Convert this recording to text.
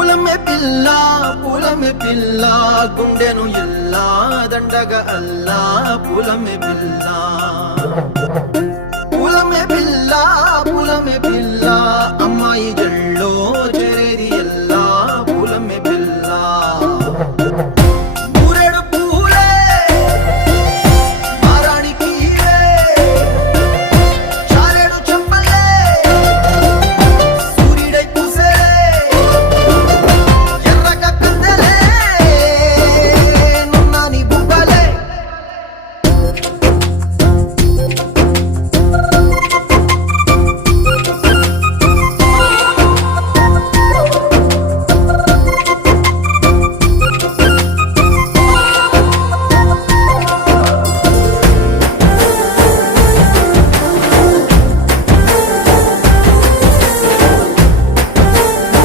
పూలమే పిల్ల గుండెను ఇల్లా దండగ అల్లా పూలమే పిల్ల అమ్మాయి జల్